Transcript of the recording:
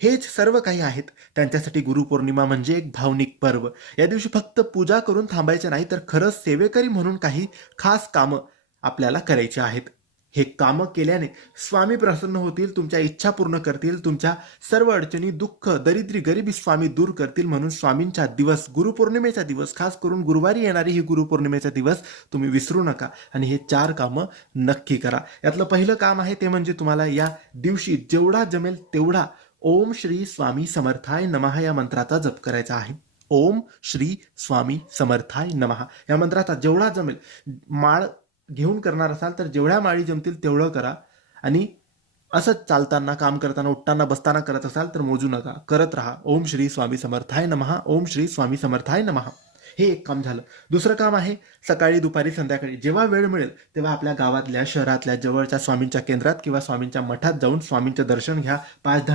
हेच सर्व काही आहेत. त्यांच्यासाठी गुरुपौर्णिमा म्हणजे एक भावनिक पर्व. या दिवशी फक्त पूजा करून थांबायचे नाही, तर खरंच सेवेकरी म्हणून काही खास कामं आपल्याला करायची आहेत. हे कामं केल्याने स्वामी प्रसन्न होतील, तुमच्या इच्छा पूर्ण करतील, तुमच्या सर्व अडचणी, दुःख, दरिद्री, गरिबी स्वामी दूर करतील. म्हणून स्वामींचा दिवस, गुरुपौर्णिमेचा दिवस, खास करून गुरुवारी येणारी ही गुरुपौर्णिमेचा दिवस तुम्ही विसरू नका आणि हे 4 कामं नक्की करा. यातलं पहिलं काम आहे ते म्हणजे तुम्हाला या दिवशी जेवढा जमेल तेवढा ओम श्री स्वामी समर्थाय नमः या मंत्राचा जप करायचा आहे. ओम श्री स्वामी समर्थाय नमः या मंत्राचा जेवढा जमेल, माळ घेऊन करणार असाल तर जेवढ्या माळी जमतील तेवढं करा. आणि असंच चालताना, काम करताना, उठताना, बसताना करत असाल तर मोजू नका, करत राहा. ओम श्री स्वामी समर्थाय नमः, ओम श्री स्वामी समर्थाय नमः. हे एक काम झालं. दुसरं काम आहे सकाळी, दुपारी, संध्याकाळी जेव्हा वेळ मिळेल तेव्हा आपल्या गावातल्या, शहरातल्या, जवळच्या स्वामींच्या केंद्रात किंवा स्वामींच्या मठात जाऊन स्वामींचं दर्शन घ्या. 5-10